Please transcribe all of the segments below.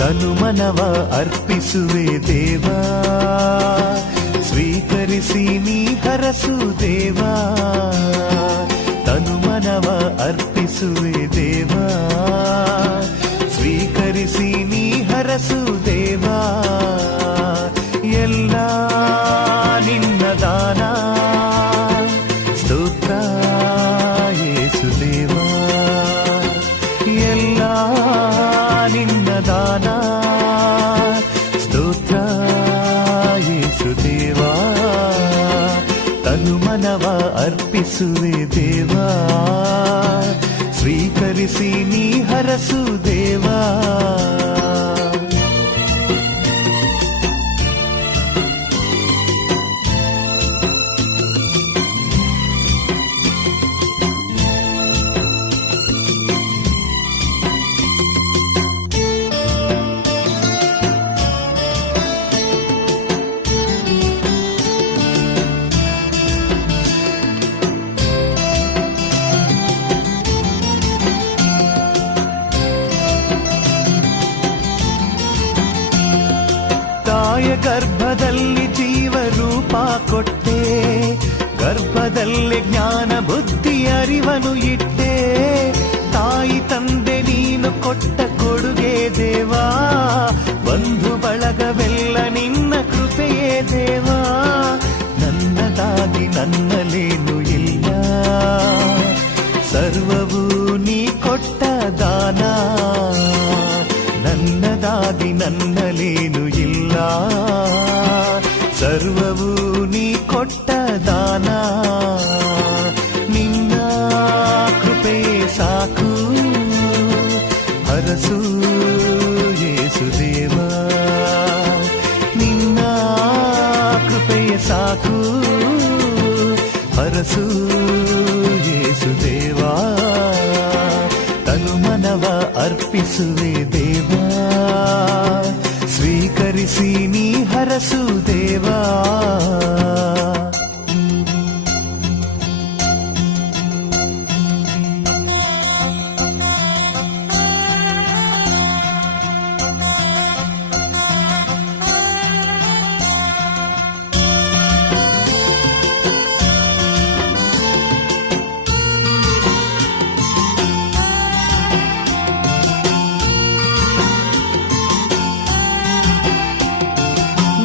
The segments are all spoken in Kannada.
ತನು ಮನವ ಅರ್ಪಿಸುವೆ ದೇವಾ, ಸ್ವೀಕರಿಸಿ ನೀ ಹರಸು ದೇವಾ. ತನು ಮನವ ಅರ್ಪಿಸುವೆ ದೇವಾ, ಸ್ವೀಕರಿಸಿ ನೀ ಹರಸು ದೇವಾ. ಎಲ್ಲ ನಿನ್ನ ದಾನ, ಸ್ತೋತ್ರ ಯೇಸುದೇವಾ. ಎಲ್ಲ ನಿನ್ನ ದಾನ, ಸ್ತೋತ್ರ ಯೇಸುದೇವಾ. ತನು ಮನವ ಅರ್ಪಿಸುವೆ ದೇವಾ, ಸ್ವೀಕರಿಸಿ ನೀ ಹರಸು ದೇವಾ. ತಾಯ ಗರ್ಭದಲ್ಲಿ ಜೀವರೂಪ ಕೊಟ್ಟೆ, ಗರ್ಭದಲ್ಲಿ ಜ್ಞಾನ ಬುದ್ಧಿ ಅರಿವನು ಇಟ್ಟೆ. ತಾಯಿ ತಂದೆ ನೀನು ಕೊಟ್ಟ ಕೊಡುಗೆ ದೇವಾ, ಬಂಧು ಬಳಗವೆಲ್ಲ ನಿನ್ನ ಕೃಪೆಯೇ ದೇವಾ. ನನ್ನದಾಗಿ ನನ್ನಲೇನು ಇಲ್ಲ, ಸರ್ವವೂ ನೀ ಕೊಟ್ಟ ದಾನ. ನನ್ನದಾಗಿ ನನ್ನಲೇನು ಇಲ್ಲ, ಸರ್ವವೂ ನೀ ಕೊಟ್ಟ ದಾನ. ನಿನ್ನ ಕೃಪೆಯೇ ಸಾಕು, ಹರಸು ಯೇಸುದೇವಾ. ನಿನ್ನ ಕೃಪೆಯೇ ಸಾಕು, ಹರಸು ಯೇಸುದೇವಾ. ತನು ಮನವ ಅರ್ಪಿಸುವೆ ದೇವಾ, ಸ್ವೀಕರಿಸಿ ನೀ ಹರಸು ದೇವಾ.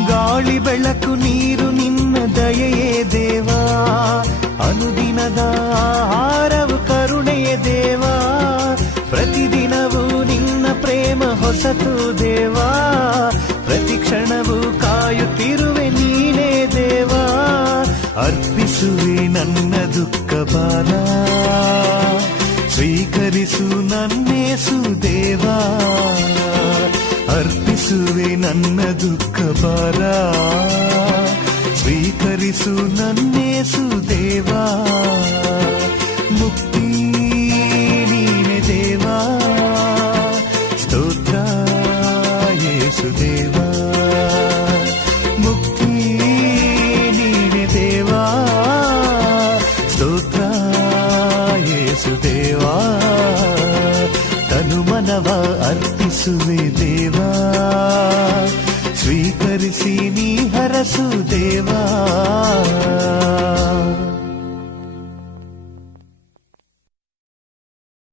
ಗಾಳಿ ಬೆಳಕು ನೀರು ನಿನ್ನ ದಯೆಯೇ ದೇವಾ, ಅನುದಿನದ ಆಹಾರವು ಕರುಣೆಯೇ ದೇವಾ. ಪ್ರತಿದಿನವೂ ನಿನ್ನ ಪ್ರೇಮ ಹೊಸತು ದೇವಾ, ಪ್ರತಿ ಕ್ಷಣವೂ ಕಾಯುತ್ತಿರುವೆ ನೀನೇ ದೇವಾ. ಅರ್ಪಿಸುವೆ ನನ್ನ ದುಃಖ ಭಾರ, ಸ್ವೀಕರಿಸು ನನ್ನೇಸು ದೇವಾ. ಅರ್ಪಿಸುವೆ ನನ್ನ ದುಃಖ ಭಾರ, ಸ್ವೀಕರಿಸು ನನ್ನೇಸು ದೇವಾ. ಮುಕ್ತಿ ನೀನೆ ದೇವಾ, ಸ್ತೋತ್ರ ಯೇಸುದೇವಾ. ಮುಕ್ತಿ ನೀನೆ ದೇವಾ, ಸ್ತೋತ್ರ ಯೇಸುದೇವಾ. ತನು ಮನವ ಅರ್ಪಿಸುವೆ ದೇವಾ, ಸ್ವೀಕರಿಸಿ ನೀ ಹರಸು ದೇವಾ.